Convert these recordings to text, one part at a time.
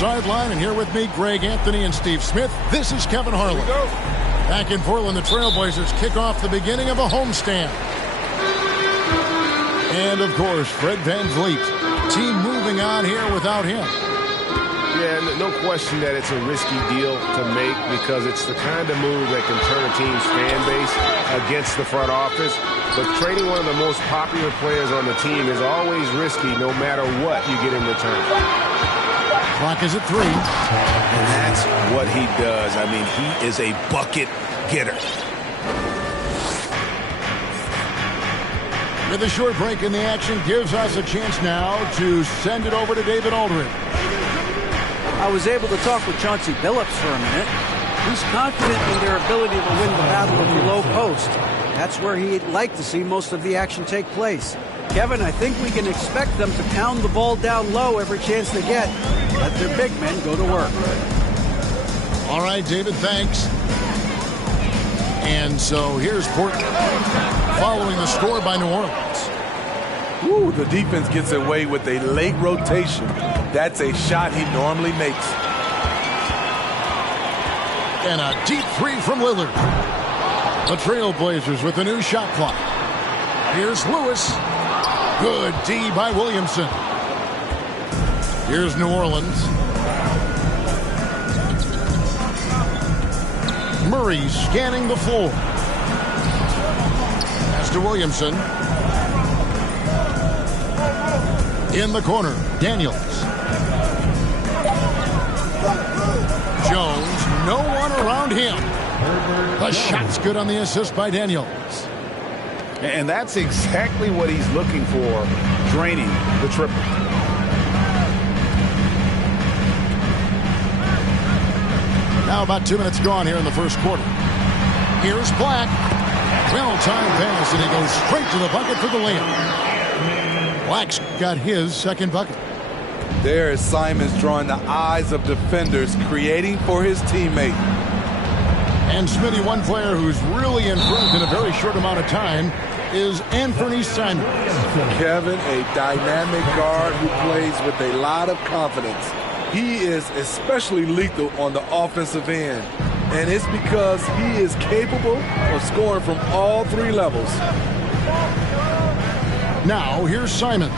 sideline, and here with me, Greg Anthony and Steve Smith. This is Kevin Harlan. Back in Portland, the Trailblazers kick off the beginning of a homestand. And, of course, Fred VanVleet. Team moving on here without him. Yeah, no question that it's a risky deal to make because it's the kind of move that can turn a team's fan base against the front office. But trading one of the most popular players on the team is always risky no matter what you get in return. Clock is at 3. And that's what he does. I mean, he is a bucket getter. With a short break in the action, gives us a chance now to send it over to David Aldridge. I was able to talk with Chauncey Billups for a minute. He's confident in their ability to win the battle of the low post. That's where he'd like to see most of the action take place. Kevin, I think we can expect them to pound the ball down low every chance they get. Let their big men go to work. All right, David, thanks. And so here's Portland following the score by New Orleans. Ooh, the defense gets away with a late rotation. That's a shot he normally makes. And a deep three from Lillard. The Trailblazers with a new shot clock. Here's Lewis. Good D by Williamson. Here's New Orleans. Murray scanning the floor. Pass to Williamson. In the corner, Daniels. Jones, no one around him. The shot's good on the assist by Daniels. And that's exactly what he's looking for, draining the triple. Now about 2 minutes gone here in the first quarter. Here's Black. Well-timed pass, and he goes straight to the bucket for the layup. Black's got his second bucket. There is Simons drawing the eyes of defenders, creating for his teammate. And Smitty, one player who's really improved in a very short amount of time is Anthony Simons. Kevin, a dynamic guard who plays with a lot of confidence. He is especially lethal on the offensive end. And it's because he is capable of scoring from all three levels. Now, here's Simons.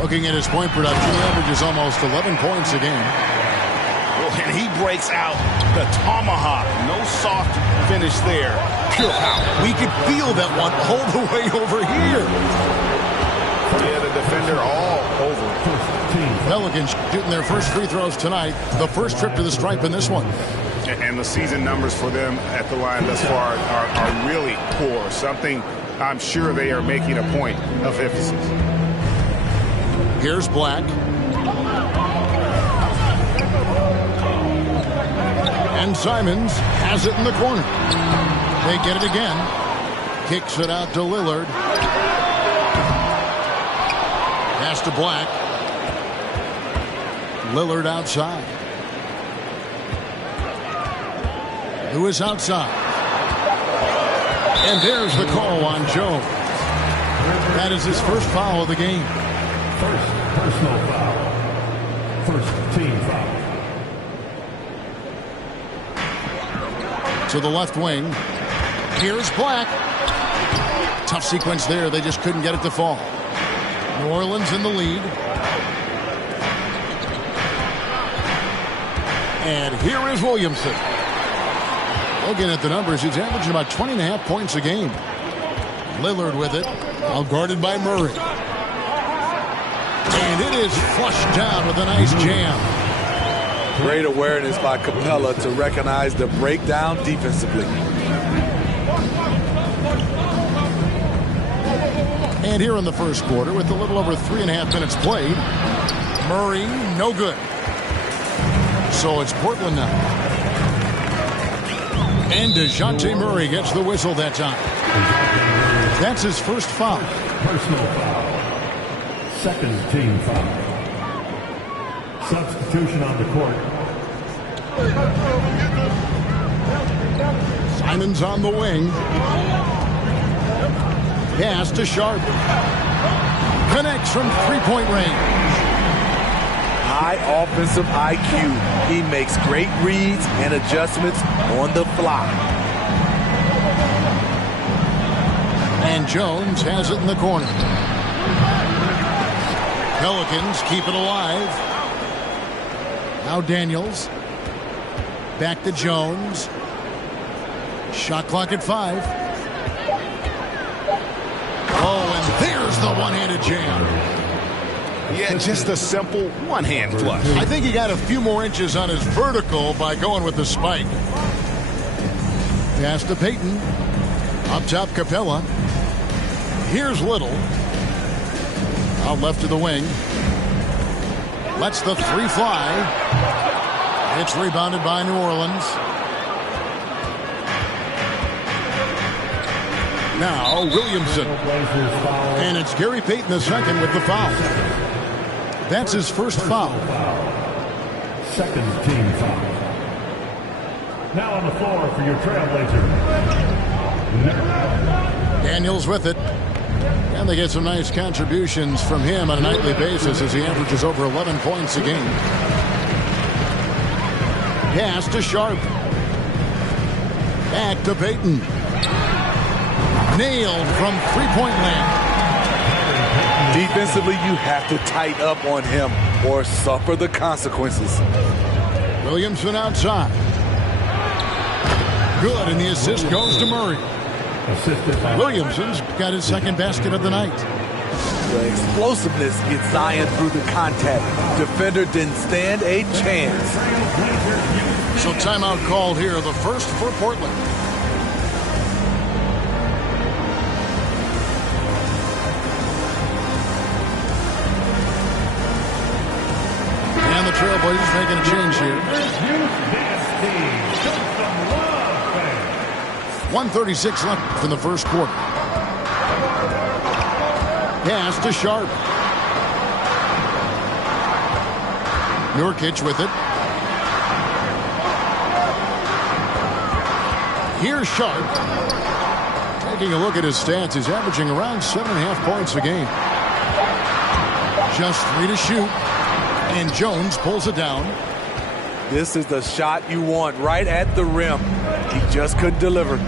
Looking at his point production, he averages almost 11 points a game. And he breaks out the tomahawk. No soft finish there. Pure power. We could feel that one all the way over here. Yeah, the defender all over. Pelicans shooting their first free throws tonight. The first trip to the stripe in this one. And the season numbers for them at the line thus far are really poor. Something I'm sure they are making a point of emphasis. Here's Black. And Simons has it in the corner. They get it again. Kicks it out to Lillard. Pass to Black. Lillard outside. Lewis outside. And there's the call on Jones. That is his first foul of the game. First personal foul. First team foul. To the left wing. Here's Black. Tough sequence there. They just couldn't get it to fall. New Orleans in the lead. And here is Williamson. Looking at the numbers, he's averaging about 20.5 points a game. Lillard with it. Now guarded by Murray. And it is flushed down with a nice jam. Great awareness by Capella to recognize the breakdown defensively. And here in the first quarter, with a little over 3.5 minutes played, Murray, no good. So it's Portland now. And DeJounte Murray gets the whistle that time. That's his first foul. Personal foul. Second team foul. Substitution on the court. Simons on the wing. Pass to Sharp. Connects from three-point range. high offensive IQ. He makes great reads and adjustments on the fly. And Jones has it in the corner. Pelicans keep it alive. Now Daniels. Back to Jones. Shot clock at 5. Oh, and there's the one-handed jam. Yeah, just a simple one-hand flush. I think he got a few more inches on his vertical by going with the spike. Pass to Payton. Up top, Capella. Here's Little. Out left to the wing. Lets the 3 fly. It's rebounded by New Orleans. Now Williamson. And it's Gary Payton II with the foul. That's his first foul. Second team foul. Now on the floor for your Trailblazer. Daniels with it. And they get some nice contributions from him on a nightly basis as he averages over 11 points a game. Pass to Sharp. Back to Payton. Nailed from three-point land. Defensively, you have to tighten up on him or suffer the consequences. Williamson outside. Good, and the assist goes to Murray. Williamson's got his second basket of the night. The explosiveness gets Zion through the contact. Defender didn't stand a chance. So timeout called here, the first for Portland. And the Trailblazers making a change here. 1:36 left in the first quarter. Pass to Sharp. Nurkic with it. Here's Sharp. Taking a look at his stats, he's averaging around 7.5 points a game. Just 3 to shoot. And Jones pulls it down. This is the shot you want right at the rim. He just couldn't deliver.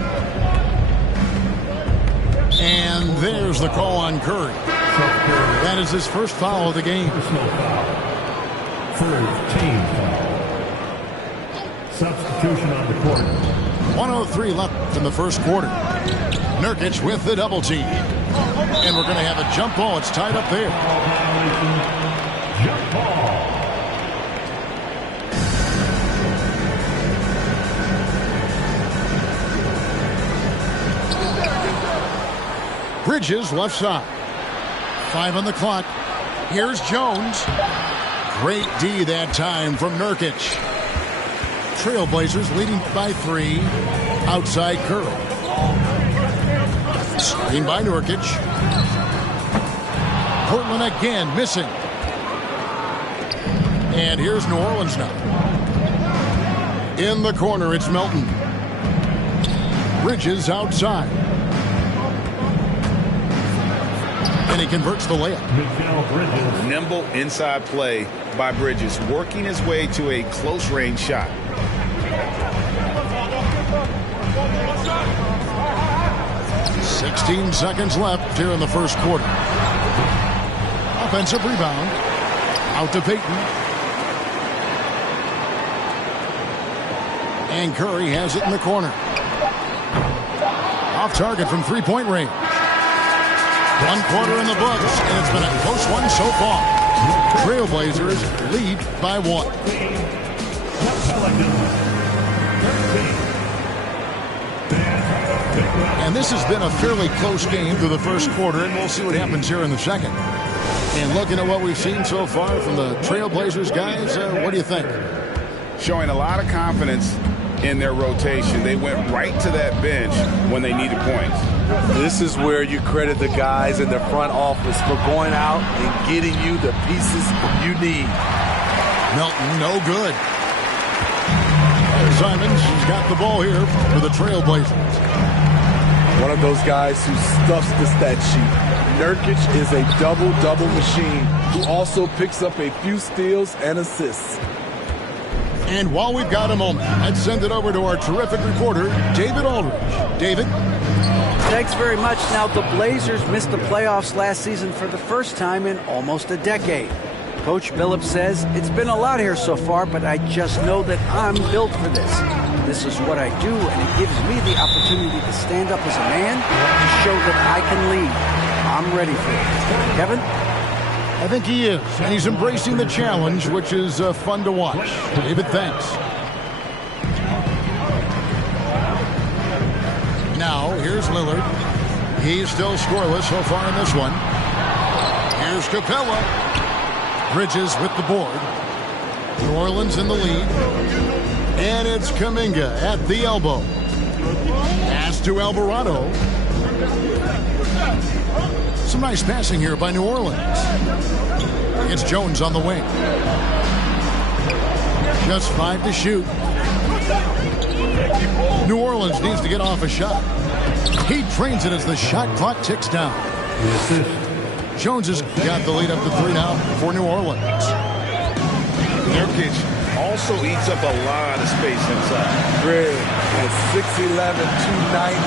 And there's the call on Curry. That is his first foul of the game. Personal foul. Third team foul. Substitution on the court. 1:03 left in the first quarter. Nurkic with the double team. And we're going to have a jump ball. It's tied up there. Jump ball. Bridges left side. 5 on the clock. Here's Jones. Great D that time from Nurkic. Trailblazers leading by 3. Outside Curry. Screen by Nurkic. Portland again missing. And here's New Orleans now. In the corner, it's Melton. Bridges outside. And he converts the layup. Nimble inside play by Bridges, working his way to a close-range shot. "16 seconds left here in the first quarter. Offensive rebound. Out to Payton. And Curry has it in the corner. Off target from three-point range. 1 quarter in the books, and it's been a close one so far. Trailblazers lead by 1. And this has been a fairly close game through the first quarter, and we'll see what happens here in the second. And looking at what we've seen so far from the Trailblazers guys, what do you think? Showing a lot of confidence in their rotation. They went right to that bench when they needed points. This is where you credit the guys in the front office for going out and getting you the pieces you need. Melton, no good. Simons has got the ball here for the Trailblazers. One of those guys who stuffs the stat sheet. Nurkic is a double-double machine who also picks up a few steals and assists. And while we've got a moment, let's send it over to our terrific reporter, David Aldridge. David? Thanks very much. Now, the Blazers missed the playoffs last season for the first time in almost a decade. Coach Billups says, it's been a lot here so far, but I just know that I'm built for this. This is what I do, and it gives me the opportunity to stand up as a man to show that I can lead. I'm ready for it. Kevin? I think he is, and he's embracing the challenge, which is fun to watch. David, thanks. Now, here's Lillard. He's still scoreless so far in this one. Here's Capella. Bridges with the board. New Orleans in the lead. And it's Kuminga at the elbow. Pass to Alvarado. Some nice passing here by New Orleans. It's Jones on the wing. Just 5 to shoot. New Orleans needs to get off a shot. He trains it as the shot clock ticks down. Jones has got the lead up to 3 now for New Orleans. Nurkic also eats up a lot of space inside. Greg, at 6'11", 290,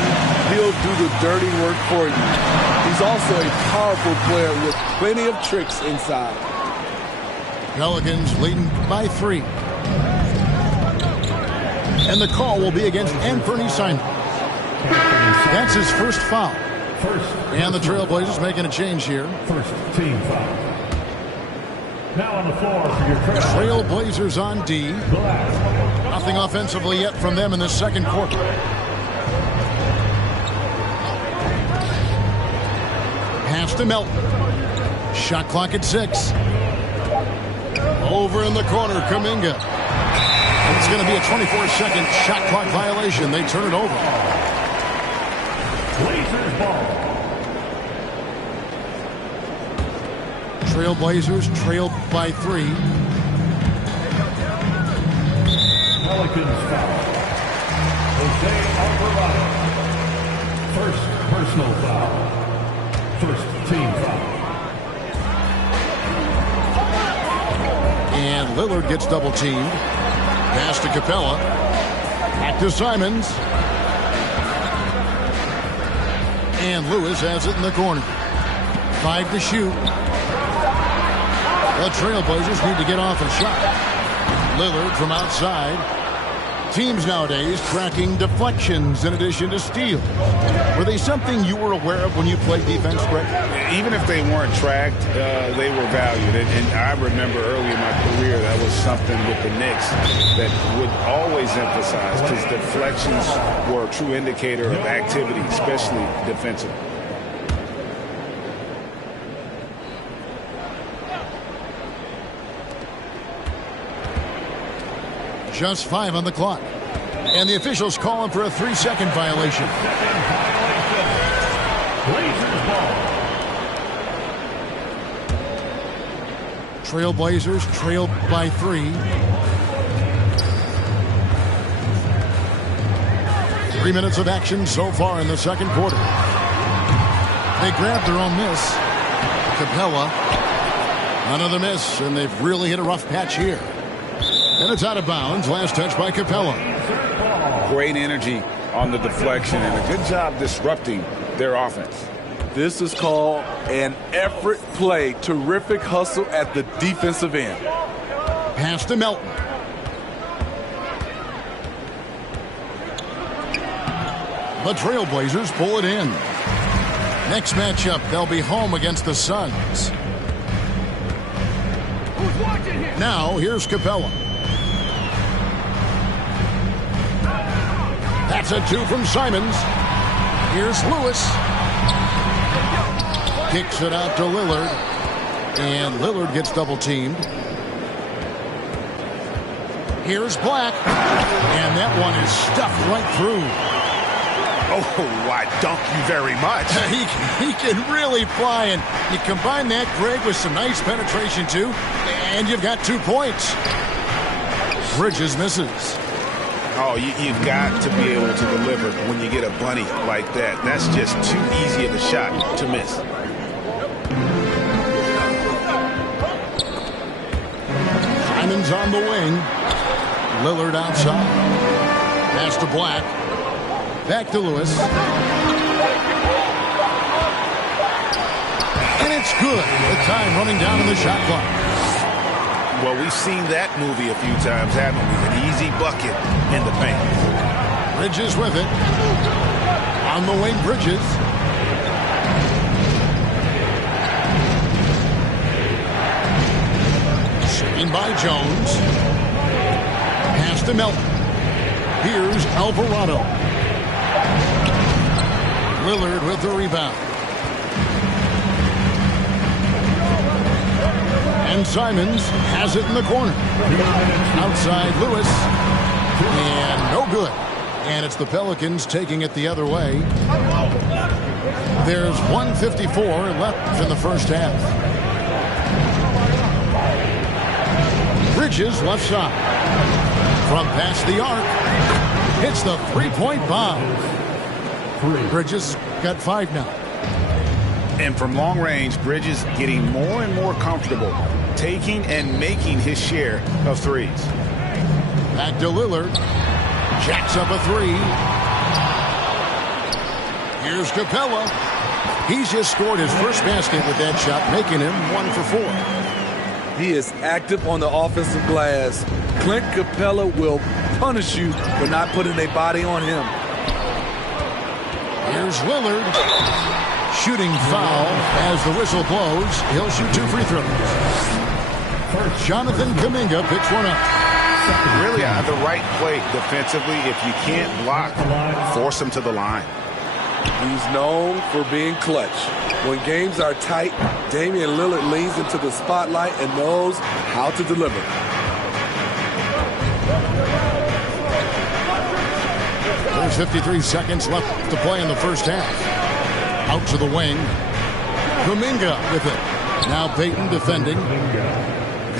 he'll do the dirty work for you. He's also a powerful player with plenty of tricks inside. Pelicans leading by 3. And the call will be against Anthony Simons. That's his first foul. And the Trailblazers making a change here. First team foul. Now on the floor for your Trailblazers on D. Nothing offensively yet from them in the second quarter. Pass to Melton. Shot clock at 6. Over in the corner, Kuminga. It's going to be a 24-second shot clock violation. They turn it over. Blazers ball. Trailblazers trailed by 3. Pelicans foul. Jose Alvarado. First personal foul. First team foul. And Lillard gets double teamed. Pass to Capella. Back to Simons. And Lewis has it in the corner. 5 to shoot. The Trailblazers need to get off a shot. Lillard from outside. Teams nowadays tracking deflections in addition to steals. Were they something you were aware of when you played defense, Greg? Even if they weren't tracked, they were valued. And I remember early in my career, that was something with the Knicks that would always emphasize, because deflections were a true indicator of activity, especially defensive. Just 5 on the clock. And the officials calling for a 3-second violation. Blazers ball. Trailblazers trailed by 3. 3 minutes of action so far in the second quarter. They grabbed their own miss. Capella. Another miss, and they've really hit a rough patch here. And it's out of bounds. Last touch by Capella. Great energy on the deflection and a good job disrupting their offense. This is called an effort play. Terrific hustle at the defensive end. Pass to Melton. The Trailblazers pull it in. Next matchup, they'll be home against the Suns. Now, here's Capella. That's a 2 from Simons. Here's Lewis. Kicks it out to Lillard. And Lillard gets double teamed. Here's Black. And that one is stuffed right through. Oh, I dunk you very much. He can really fly. And you combine that, Greg, with some nice penetration, too. And you've got 2 points. Bridges misses. Oh, you've got to be able to deliver when you get a bunny like that. That's just too easy of a shot to miss. Simons on the wing. Lillard outside. Pass to Black. Back to Lewis. And it's good. The time running down in the shot clock. Well, we've seen that movie a few times, haven't we? An easy bucket in the paint. Bridges with it. On the wing, Bridges. Screen by Jones. Pass to Melton. Here's Alvarado. Lillard with the rebound. And Simons has it in the corner. Outside Lewis. And no good. And it's the Pelicans taking it the other way. There's 1:54 left in the first half. Bridges left side. From past the arc. Hits the three-point bomb. Bridges got 5 now. And from long range, Bridges getting more and more comfortable taking and making his share of threes. Back to Lillard. Jacks up a 3. Here's Capella. He's just scored his first basket with that shot, making him 1 for 4. He is active on the offensive glass. Clint Capella will punish you for not putting a body on him. Here's Lillard. Shooting foul as the whistle blows. He'll shoot 2 free throws. Jonathan Kuminga picks one up. Really the right play defensively. If you can't block, force him to the line. He's known for being clutch. When games are tight, Damian Lillard leans into the spotlight and knows how to deliver. There's 53 seconds left to play in the first half. Out to the wing. Kuminga with it. Now Payton defending.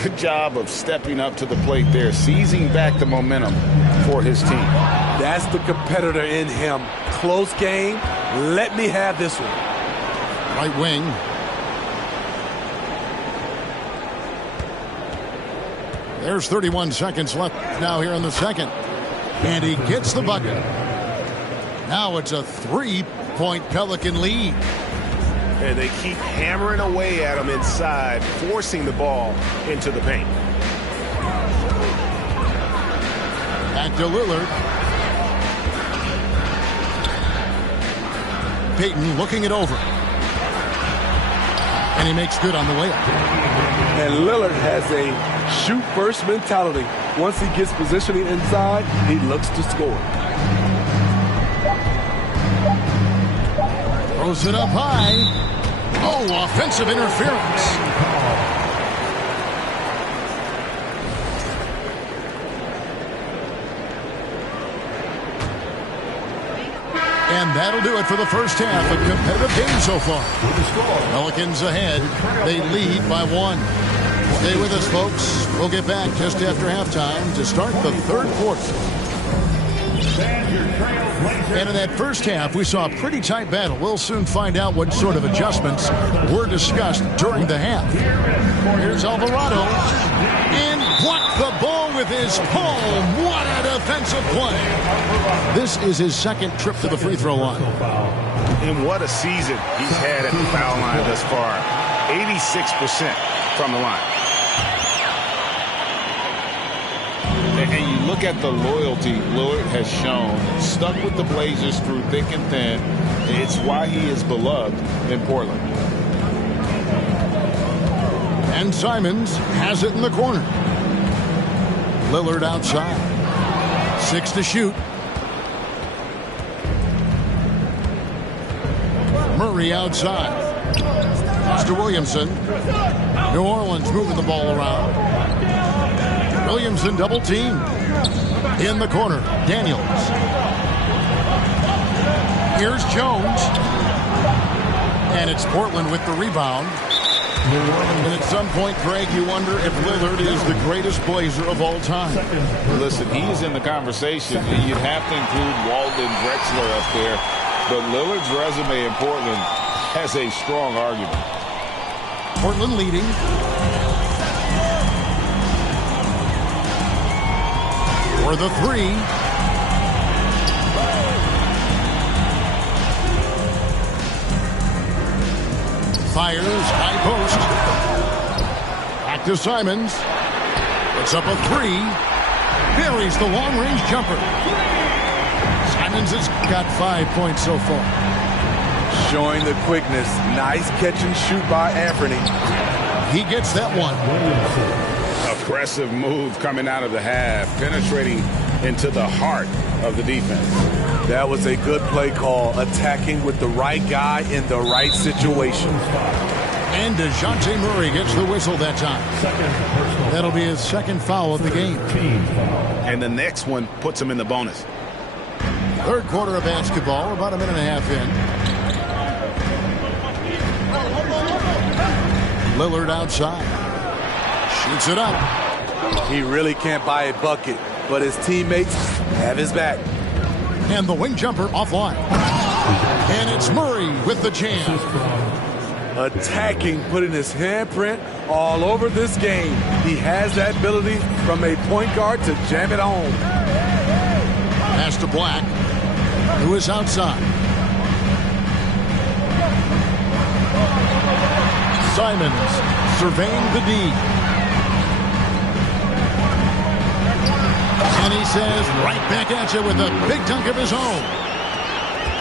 Good job of stepping up to the plate there, seizing back the momentum for his team. That's the competitor in him. Close game. Let me have this one. Right wing. There's 31 seconds left now here in the second. And he gets the bucket. Now it's a 3-point Pelican lead. And they keep hammering away at him inside, forcing the ball into the paint. Back to Lillard. Payton looking it over. And he makes good on the layup. And Lillard has a shoot-first mentality. Once he gets positioning inside, he looks to score. Throws it up high. Oh, offensive interference. And that'll do it for the first half. A competitive game so far. Pelicans ahead. They lead by 1. Stay with us, folks. We'll get back just after halftime to start the third quarter. And in that first half, we saw a pretty tight battle. We'll soon find out what sort of adjustments were discussed during the half. Here's Alvarado. And blocked the ball with his palm. What a defensive play. This is his second trip to the free throw line. And what a season he's had at the foul line thus far. 86% from the line. And you look at the loyalty Lillard has shown, stuck with the Blazers through thick and thin. It's why he is beloved in Portland. And Simons has it in the corner. Lillard outside. 6 to shoot. Murray outside. It's to Williamson. New Orleans moving the ball around. Williamson double team. In the corner, Daniels. Here's Jones. And it's Portland with the rebound. And at some point, Greg, you wonder if Lillard is the greatest Blazer of all time. Listen, he's in the conversation. You'd have to include Walden Drexler up there. But Lillard's resume in Portland has a strong argument. Portland leading. for the three. Fires, high post. Back to Simons. Puts up a three. Buries the long-range jumper. Simons has got 5 points so far. Showing the quickness. Nice catch and shoot by Anthony. He gets that one. Aggressive move coming out of the half, penetrating into the heart of the defense. That was a good play call, attacking with the right guy in the right situation. And DeJounte Murray gets the whistle that time. That'll be his second foul of the game. And the next one puts him in the bonus. Third quarter of basketball, about a minute and a half in. Lillard outside. Shoots it up. He really can't buy a bucket, but his teammates have his back. And the wing jumper offline. And it's Murray with the jam. Attacking, putting his handprint all over this game. He has that ability from a point guard to jam it home. Pass to Black, who is outside. Simons surveying the D. And he says, right back at you with a big dunk of his own.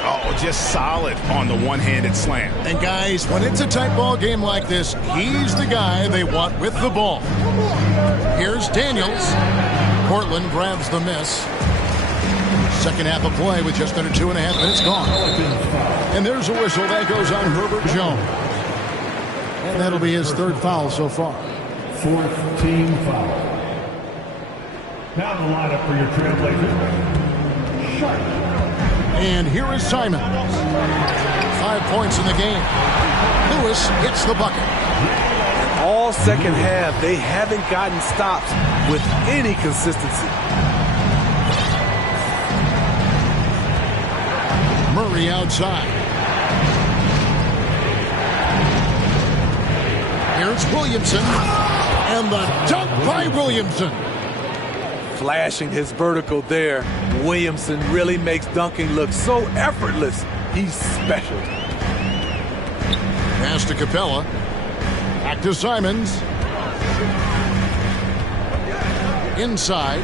Oh, just solid on the one-handed slam. And guys, when it's a tight ball game like this, he's the guy they want with the ball. Here's Daniels. Portland grabs the miss. Second half of play with just under 2.5 minutes gone. And there's a whistle that goes on Herbert Jones. And that'll be his third foul so far. Fourth team foul. Now the lineup for your Trailblazers. Sharp. And here is Simons. 5 points in the game. Lewis hits the bucket. All second half, they haven't gotten stops with any consistency. Murray outside. Here's Williamson. And the dunk by Williamson. Flashing his vertical there. Williamson really makes dunking look so effortless. He's special. Pass to Capella. Back to Simons. Inside.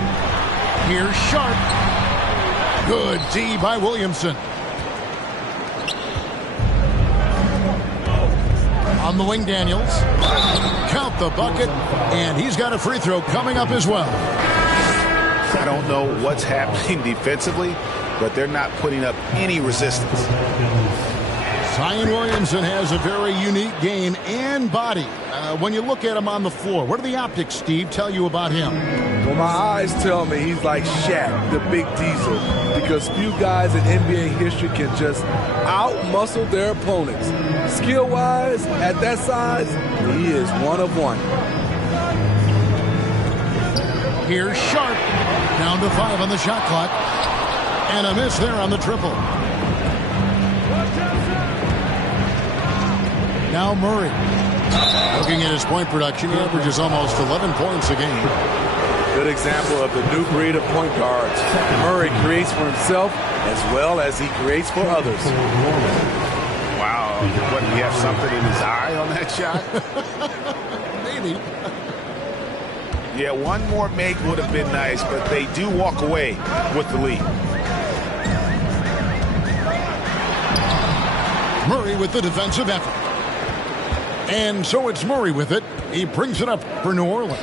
Here's Sharp. Good D by Williamson. On the wing, Daniels. Count the bucket. And he's got a free throw coming up as well. I don't know what's happening defensively, but they're not putting up any resistance. Zion Williamson has a very unique game and body. When you look at him on the floor, what do the optics, Steve, tell you about him? Well, my eyes tell me he's like Shaq, the big diesel, because few guys in NBA history can just out-muscle their opponents. Skill-wise, at that size, he is one of one. Here's Sharp. Down to 5 on the shot clock. And a miss there on the triple. Now Murray. Looking at his point production, he averages almost 11 points a game. Good example of the new breed of point guards. Murray creates for himself as well as he creates for others. Wow. What, he have something in his eye on that shot? Maybe. Yeah, one more make would have been nice, but they do walk away with the lead. Murray with the defensive effort. And so it's Murray with it. He brings it up for New Orleans.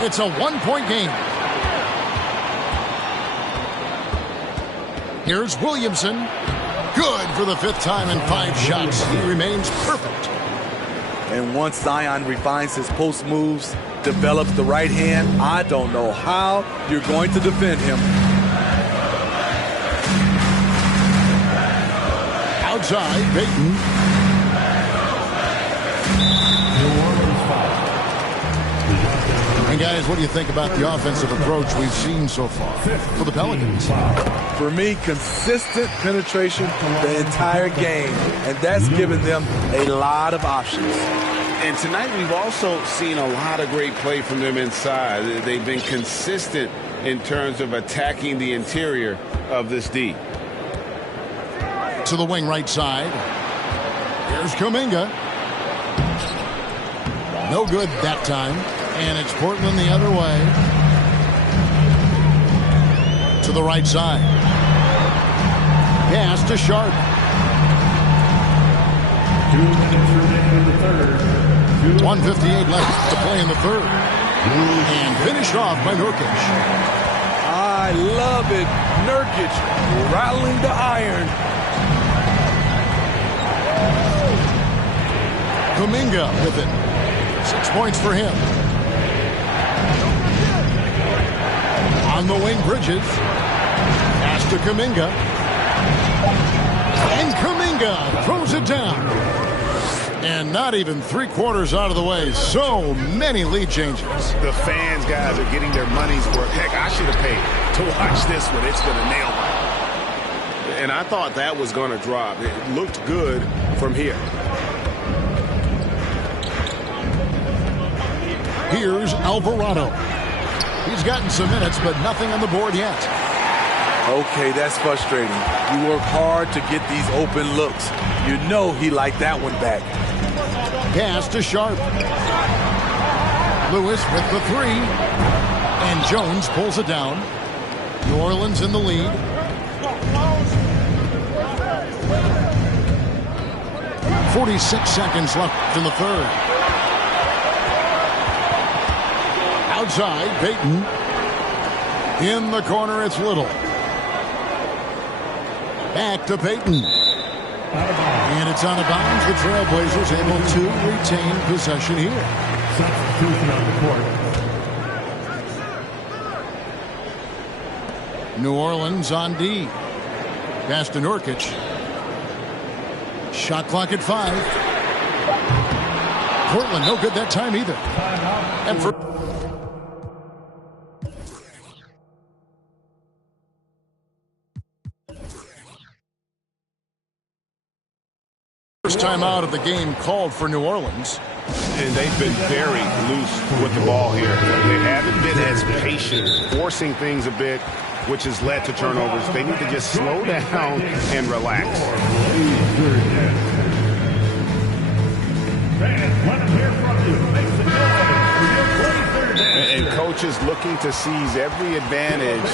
It's a one-point game. Here's Williamson. Good for the 5th time in 5 shots. He remains perfect. And once Zion refines his post moves, develops the right hand, I don't know how you're going to defend him. Outside, Payton. And guys, what do you think about the offensive approach we've seen so far for the Pelicans? For me, consistent penetration the entire game, and that's given them a lot of options. And tonight we've also seen a lot of great play from them inside. They've been consistent in terms of attacking the interior of this D. To the wing right side. Here's Kuminga. No good that time. And it's Portland the other way. To the right side. Pass to Sharp. 2 minutes remaining in the third. 1:58 left to play in the third. And finished off by Nurkic. I love it. Nurkic rattling the iron. Kuminga with it. 6 points for him. On the wing, Bridges. Pass to Kuminga. And Kuminga throws it down. And not even 3/4 out of the way. So many lead changes. The fans, guys, are getting their money's worth. Heck, I should have paid to watch this one. It's been a nail biter. And I thought that was going to drop. It looked good from here. Here's Alvarado. He's gotten some minutes, but nothing on the board yet. Okay, that's frustrating. You work hard to get these open looks. You know he liked that one back. Pass to Sharp. Lewis with the three. And Jones pulls it down. New Orleans in the lead. .46 seconds left in the third. Outside, Payton. In the corner, it's Little. Back to Payton. And it's out of bounds. The Trailblazers able to retain possession here. Substitution on the court. New Orleans on D. Pass to Nurkic. Shot clock at 5. Portland no good that time either. And for first time out of the game called for New Orleans. And they've been very loose with the ball here. They haven't been as patient, forcing things a bit, which has led to turnovers. They need to just slow down and relax. Fans, let them hear from you. Make some noise for your Blazers. And coaches looking to seize every advantage,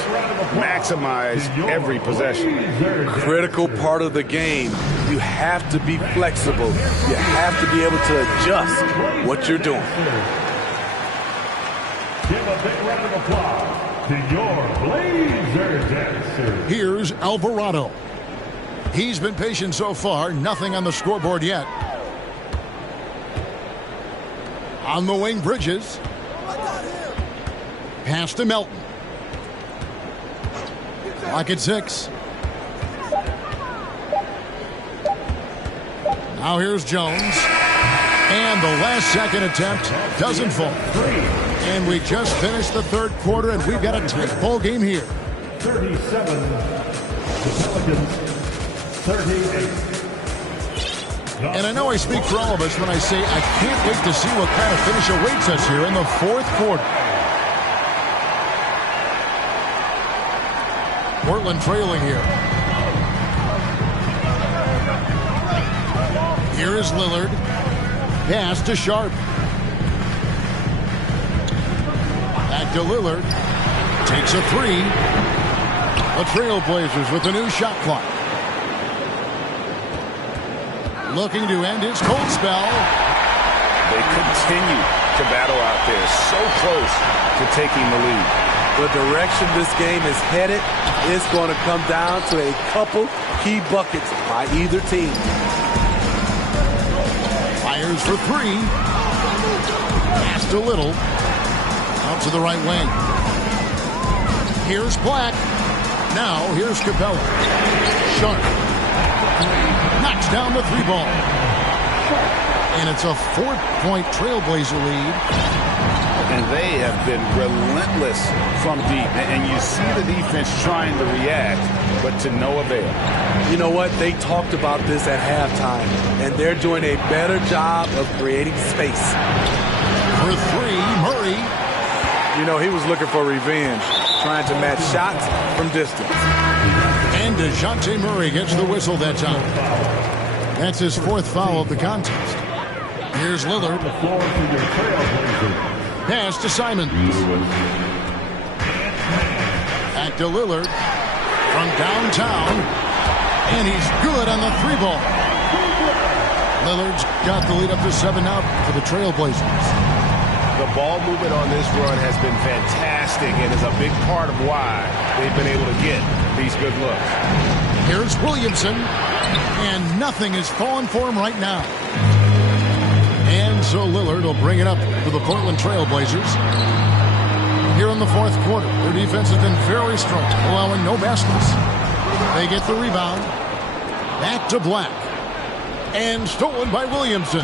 maximize every possession. Critical part of the game. You have to be flexible. You have to be able to adjust what you're doing. Give a big round of applause to your Blazers answer. Here's Alvarado. He's been patient so far. Nothing on the scoreboard yet. On the wing, Bridges. Pass to Melton. Clock at 6. Now here's Jones. And the last second attempt doesn't fall. And we just finished the third quarter, and we've got a tight ball game here. 37. The Pelicans, 38. And I know I speak for all of us when I say I can't wait to see what kind of finish awaits us here in the fourth quarter. Portland trailing here. Here is Lillard. Pass to Sharp. Back to Lillard. Takes a three. The Trailblazers with a new shot clock. Looking to end his cold spell. They continue to battle out there, so close to taking the lead. The direction this game is headed is going to come down to a couple key buckets by either team. Fires for three. Pass to Little. Out to the right wing. Here's Black. Now here's Capella. Sharp. Knocks down the three ball. And it's a 4-point Trailblazer lead. And they have been relentless from deep. And you see the defense trying to react, but to no avail. You know what? They talked about this at halftime, and they're doing a better job of creating space. For three, Murray. You know, he was looking for revenge. trying to match shots from distance. And DeJounte Murray gets the whistle that time. That's his 4th foul of the contest. Here's Lillard. Pass to Simons. Back to Lillard from downtown. And he's good on the 3-ball. Lillard's got the lead up to 7 now for the Trailblazers. The ball movement on this run has been fantastic and is a big part of why they've been able to get these good looks. Here's Williamson, and nothing is falling for him right now. And so Lillard will bring it up for the Portland Trailblazers. Here in the 4th quarter, their defense has been very strong, allowing no baskets. They get the rebound. Back to Black. And stolen by Williamson.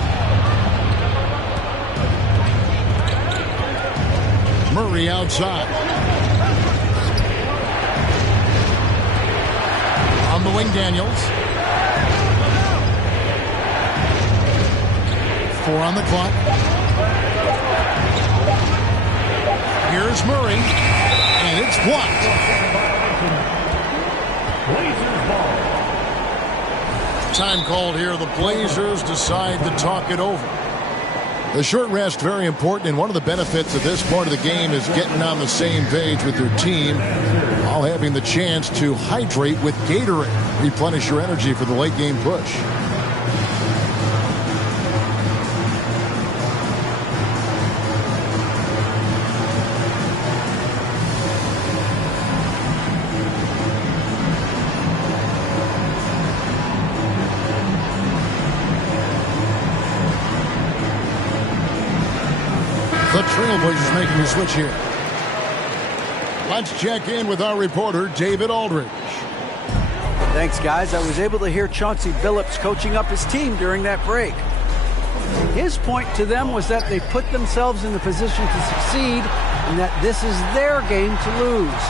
Murray outside. On the wing, Daniels. 4 on the clock. Here's Murray. And it's blocked. Time called here. The Blazers decide to talk it over. The short rest, very important, and one of the benefits of this part of the game is getting on the same page with your team while having the chance to hydrate with Gatorade. Replenish your energy for the late game push. The Trailblazers making the switch here. Let's check in with our reporter, David Aldridge. Thanks, guys. I was able to hear Chauncey Billups coaching up his team during that break. His point to them was that they put themselves in the position to succeed and that this is their game to lose.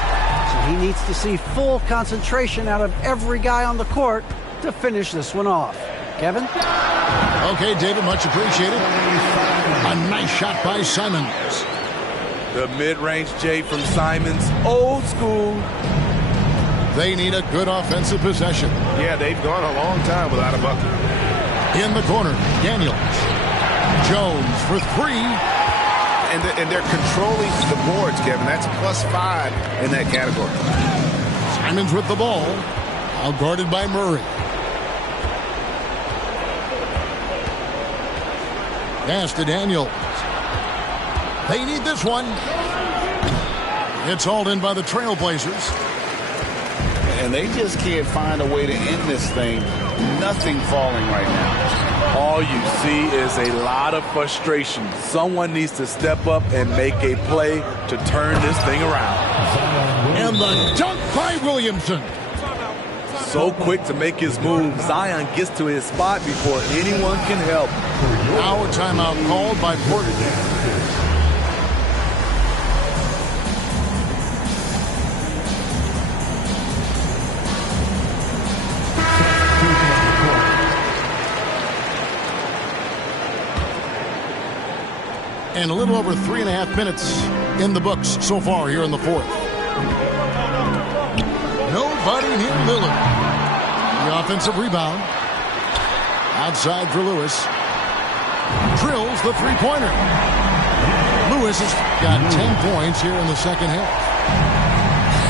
So he needs to see full concentration out of every guy on the court to finish this one off. Kevin? Okay, David, much appreciated. A nice shot by Simons. The mid-range J from Simons, old school. They need a good offensive possession. Yeah, they've gone a long time without a bucket. In the corner, Daniels. Jones for 3. And they're controlling the boards, Kevin. That's +5 in that category. Simons with the ball. Now guarded by Murray. Pass to Daniels. They need this one. It's hauled in by the Trailblazers. And they just can't find a way to end this thing. Nothing falling right now. All you see is a lot of frustration. Someone needs to step up and make a play to turn this thing around. And the dunk by Williamson. So quick to make his move. Zion gets to his spot before anyone can help. Now a timeout called by Porter. And a little over 3.5 minutes in the books so far here in the 4th. Nobody near Lillard. The offensive rebound. Outside for Lewis. Drills the three-pointer. Lewis has got 10 points here in the second half.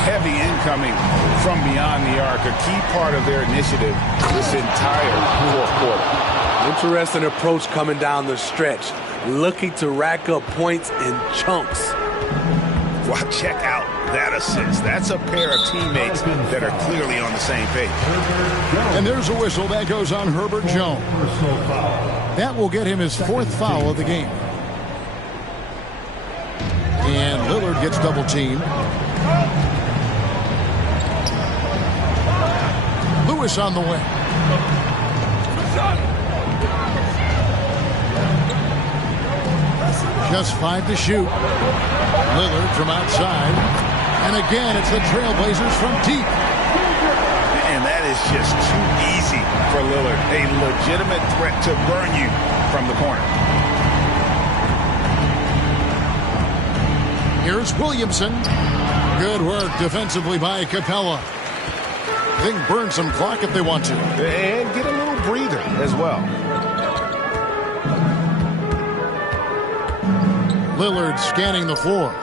Heavy incoming from beyond the arc, a key part of their initiative this entire 4th quarter. Interesting approach coming down the stretch. Looking to rack up points in chunks. Well, check out that assist. That's a pair of teammates that are clearly on the same page. And there's a whistle that goes on Herbert Jones. That will get him his 4th foul of the game. And Lillard gets double teamed. Lewis on the way. Just 5 to shoot. Lillard from outside. And again, it's the Trailblazers from deep. And that is just too easy for Lillard. A legitimate threat to burn you from the corner. Here's Williamson. Good work defensively by Capella. They can burn some clock if they want to. And get a little breather as well. Lillard scanning the floor.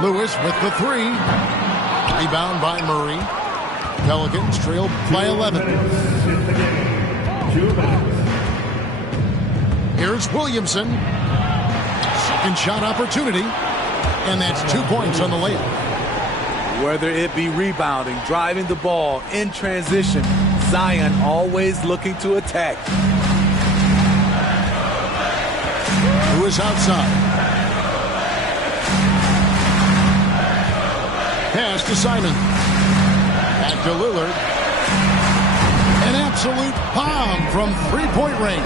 Lewis with the three. Rebound by Murray. Pelicans trail by 11. 2 minutes. Here's Williamson. Second shot opportunity. And that's 2 points on the layup. Whether it be rebounding, driving the ball, in transition, Zion always looking to attack. Lewis outside. Pass to Simon. Back to Lillard. An absolute bomb from three-point range.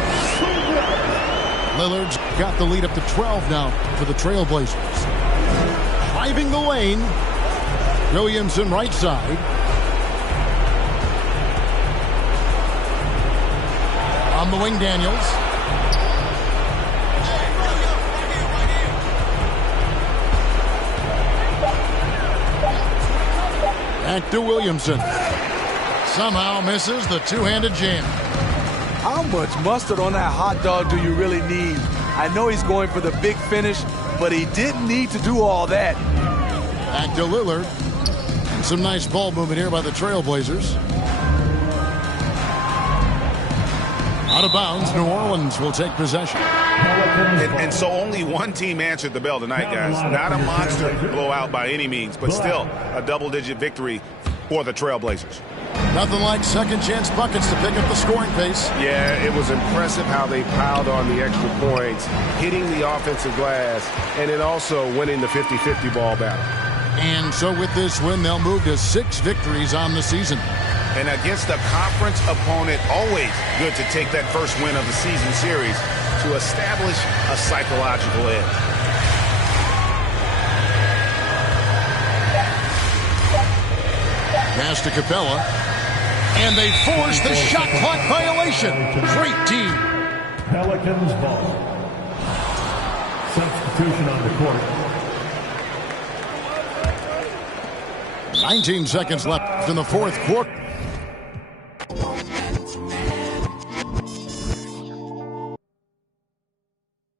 Lillard's got the lead up to 12 now for the Trailblazers. Driving the lane. Williamson right side. On the wing, Daniels. Back to Williamson. Somehow misses the two-handed jam. How much mustard on that hot dog do you really need? I know he's going for the big finish, but he didn't need to do all that. Back to Lillard. And some nice ball movement here by the Trailblazers. Out of bounds, New Orleans will take possession. And so only one team answered the bell tonight, guys. Not a monster blowout by any means, but still a double-digit victory for the Trailblazers. Nothing like second chance buckets to pick up the scoring pace. Yeah, it was impressive how they piled on the extra points, hitting the offensive glass, and then also winning the 50-50 ball battle. And so with this win, they'll move to 6 victories on the season. And against a conference opponent, always good to take that first win of the season series to establish a psychological edge. Pass to Capella. And they force the shot clock violation. Great team. Pelicans ball. Substitution on the court. 19 seconds left in the fourth quarter.